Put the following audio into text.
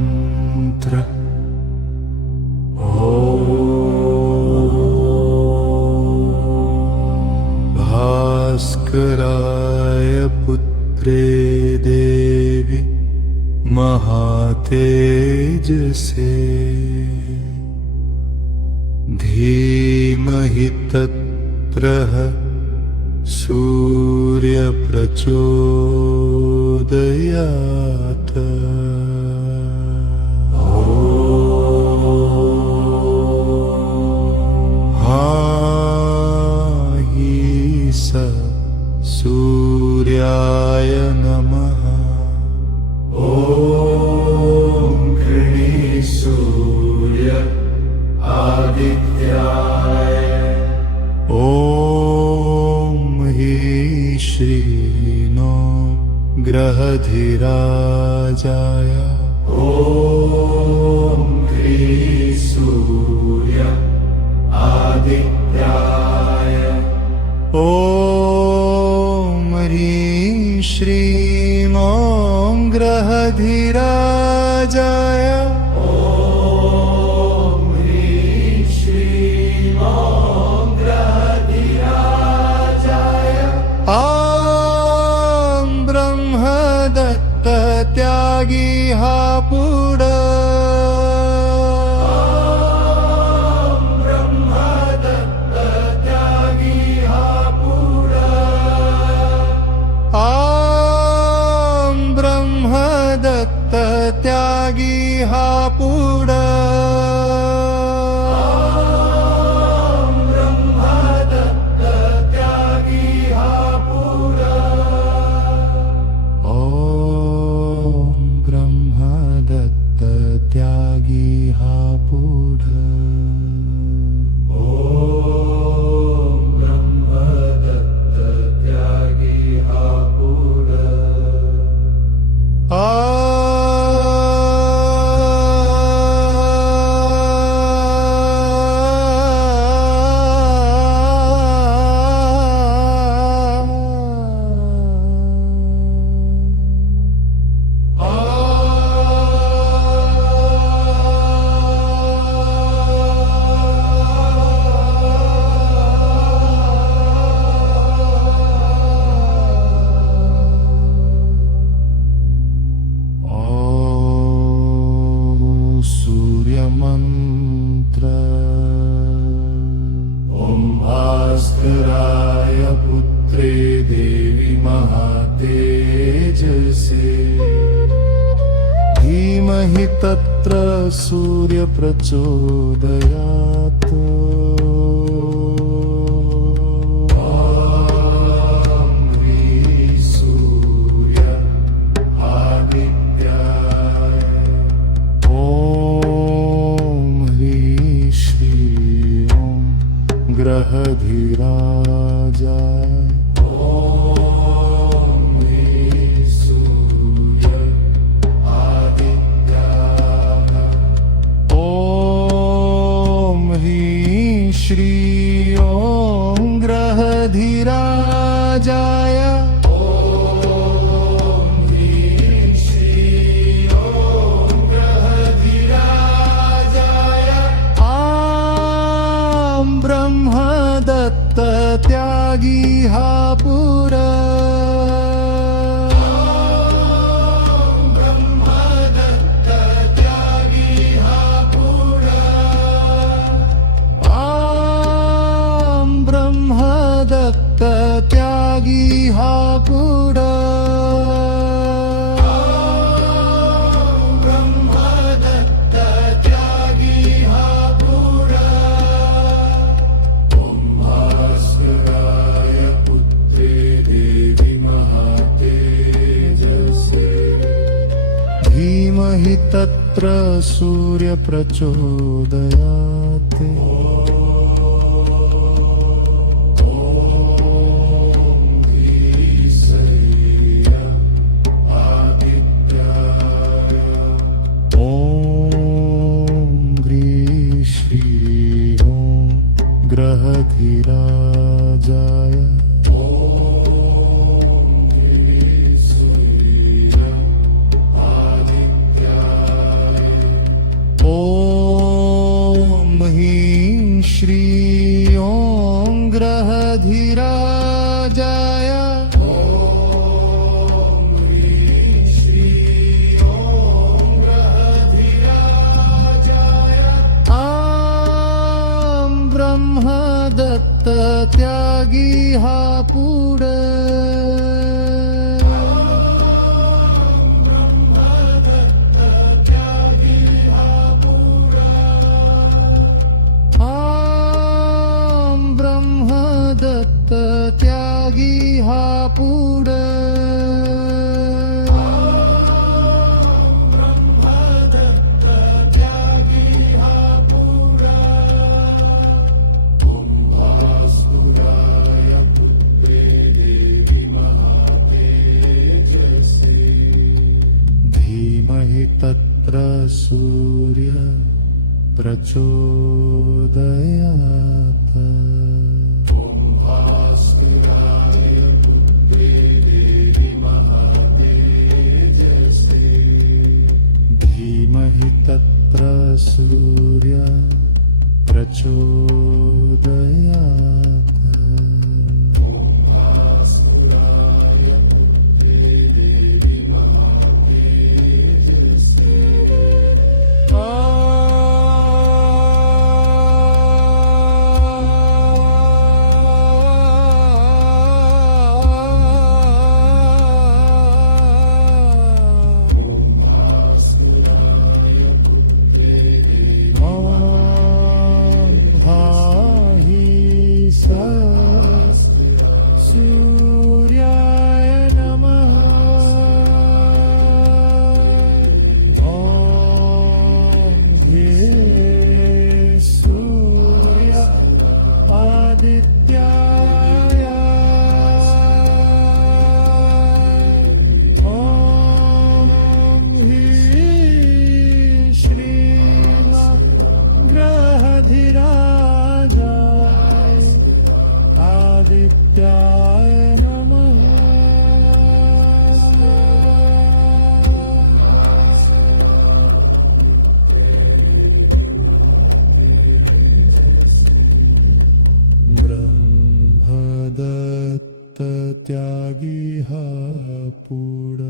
शून्यमन्त्र भास्कराय पुत्रे देवी महातेजसे धीमहि तत्रः सूर्यप्रचोदयात् स सूर्याय नमः। ॐ गृणी सूर्य आदित्याय ॐ हि श्रीनो ग्रहधिराजाय ॐ ह्री सूर्य आदित्याय ॐ ह्रीं श्रीं ॐ ग्रहधिराजाय ॐ ह्रीं श्रीं ॐ ग्रहधिराजाय ॐ ब्रह्मदत्त त्यागी हा पुढ त्यागी हा पुढ ब्रह्मदत्त त्यागी हा पुढ ॐ ब्रह्मदत्त त्यागी हा पुढ ॐ ब्रह्मदत्त त्यागी हा पुढ सूर्यमन्त्र ॐ भास्कराय पुत्रे देवी महातेजसे धीमहि तत्र सूर्यप्रचोदयात् ग्रहधिराजाय ॐ ह्रीं सूर्य आदित्याय ॐ ह्रीं श्रीं ॐ ग्रहधिराजाय ब्रह्मदत्त त्यागी हा पुढ ब्रह्मदत्त त्यागी हा पुढ ब्रह्मदत्त त्यागी हा पुढ ब्रह्मदत्त त्यागी हा पुढ धीमहि तत्र सूर्यप्रचोदयात् ग्रहधिराजाय ॐ त्यागी हा पुढ ब्रह्मदत्त त्यागी हा पुढ धीमहि तत्र सूर्य प्रचोदयात् धीमहि तत्र सूर्य प्रचोदयात् सूर्याय नमः हे सूर्य आदित्याय हि श्री ग्रहधिराजाय आदित्याय नमः ब्रह्मदत्त त्यागी हा पुढ